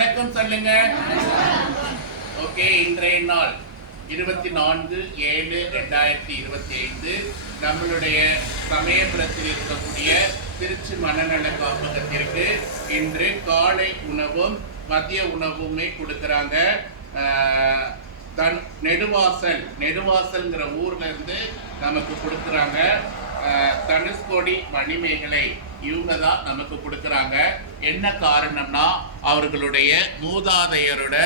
வணக்கம் சொல்லுங்க. ஓகே இன்றைய நாள் இருபத்தி நான்கு ஏழு ரெண்டாயிரத்தி இருபத்தி ஐந்து நம்மளுடைய சமயபுரத்தில் இருக்கக்கூடிய திருச்சி மனநல காப்பகத்திற்கு இன்று காலை உணவும் மதிய உணவுமே கொடுக்குறாங்க. தன் நெடுவாசல் நெடுவாசல்ங்கிற ஊர்ல இருந்து நமக்கு கொடுக்குறாங்க. தனுஷ்கோடி மணிமேகலை இவங்க தான் நமக்கு கொடுக்குறாங்க. என்ன காரணம்னா அவர்களுடைய மூதாதையரோட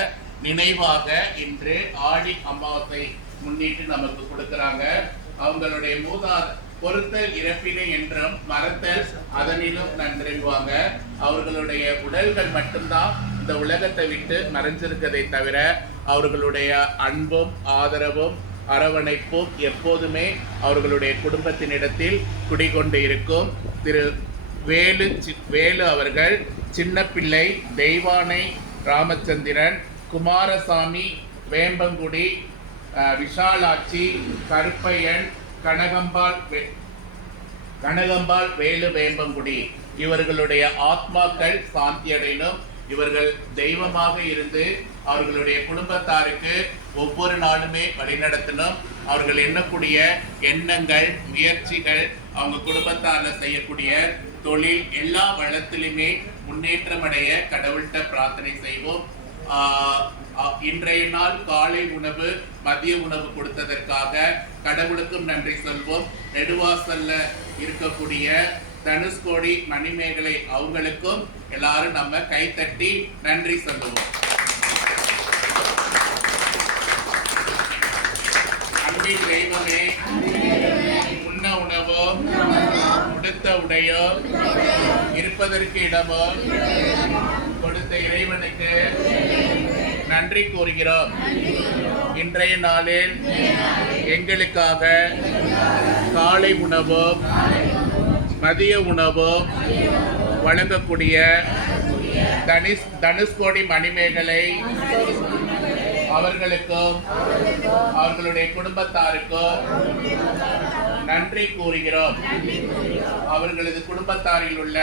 நினைவாக இன்று ஆடி அமாவாசை முன்னிட்டு நமக்கு கொடுக்குறாங்க. அவங்களுடைய மூதா பொருத்தல் இறப்பினை என்றும் மறத்தல் அதனிலும் நன்றிவாங்க அவர்களுடைய உடல்கள் மட்டும்தான் இந்த உலகத்தை விட்டு மறைஞ்சிருக்கதை தவிர அவர்களுடைய அன்பும் ஆதரவும் அரவணைப்பும் எப்போதுமே அவர்களுடைய குடும்பத்தினிடத்தில் குடிகொண்டு இருக்கும். திரு வேலு சி- வேலு அவர்கள் சின்னப்பிள்ளை தெய்வானை ராமச்சந்திரன் குமாரசாமி வேம்பங்குடி விஷாலாட்சி கருப்பையன் கனகம்பாள் வே- கனகம்பாள் வேலு வேம்பங்குடி. இவர்களுடைய ஆத்மாக்கள் சாந்தியடையணும் இவர்கள் தெய்வமாக இருந்து அவர்களுடைய குடும்பத்தாருக்கு ஒவ்வொரு நாளுமே வழிநடத்தணும் அவர்கள் எண்ணக்கூடிய எண்ணங்கள் முயற்சிகள் அவங்க குடும்பத்தார செய்யக்கூடிய தொழில் எல்லா வளத்திலுமே முன்னேற்றம் அடைய கடவுள்கிட்ட பிரார்த்தனை செய்வோம். ஆஹ் இன்றைய நாள் காலை உணவு மதிய உணவு கொடுத்ததற்காக கடவுளுக்கும் நன்றி சொல்வோம். நெடுவாசல்ல இருக்கக்கூடிய தனுஷ்கோடி மணிமேகலை அவங்களுக்கும் எல்லாரும் நம்ம கைத்தட்டி நன்றி சொல்லுவோம். அன்பின் தெய்வமே உண்ண உணவோ உடுத்த உடையோ இருப்பதற்கு இடமோ கொடுத்த இறைவனுக்கு நன்றி கூறுகிறோம். இன்றைய நாளில் எங்களுக்காக காலை உணவோ மதிய உணவு வழங்கக்கூடிய தனிஷ் தனுஷ்கோடி மணிமேகலை அவர்களுக்கும் அவர்களுடைய குடும்பத்தாருக்கும் நன்றி கூறுகிறோம். அவர்களது குடும்பத்தாரில் உள்ள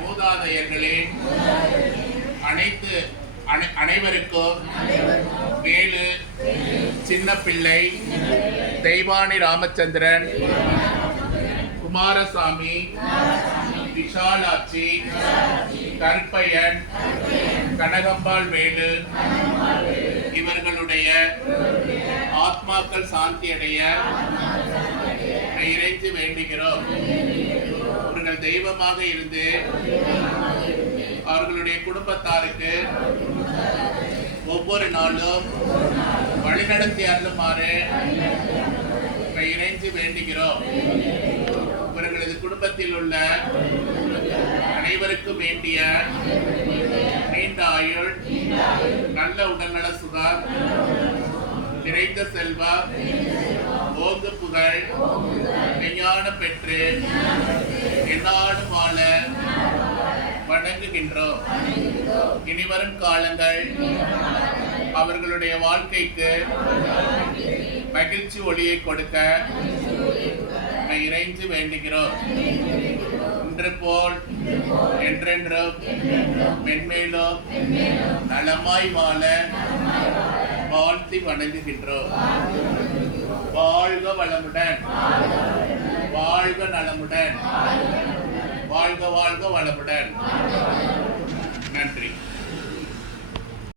மூதாதையர்களின் அனைத்து அனை- அனைவருக்கும் வேலு சின்ன பிள்ளை தெய்வானி ராமச்சந்திரன் குமாரசாமி விஷாலாட்சி கற்பயன் கனகம்பாள் வேலு இவர்களுடைய ஆத்மாக்கள் சாந்தி அடைய இறைத்து வேண்டுகிறோம். அவர்கள் தெய்வமாக இருந்து அவர்களுடைய குடும்பத்தாருக்கு ஒவ்வொரு நாளும் வழிநடத்தி அருளுமாறு இணைந்து வேண்டுகிறோம். குடும்பத்தில் உள்ள அனைவருக்கும் வேண்டிய நீண்ட ஆயுள் நல்ல உடல்நல சுகார் நிறைந்த செல்வா ஓங்கு புகழ் விஞ்ஞான பெற்று எந்நாடும் வாழ வணங்குகின்றோம். இனிவரும் காலங்கள் அவர்களுடைய வாழ்க்கைக்கு மகிழ்ச்சி ஒளியை கொடுக்க உம்மை இறைஞ்சு வேண்டுகிறோம். இன்று போல் என்றென்றும் மென்மேலும் நலமாய் வாழ வாழ்த்தி வணங்குகின்றோம். வாழ்க வளமுடன். வாழ்க நலமுடன். வாழ்க வாழ்க வளமுடன். நன்றி.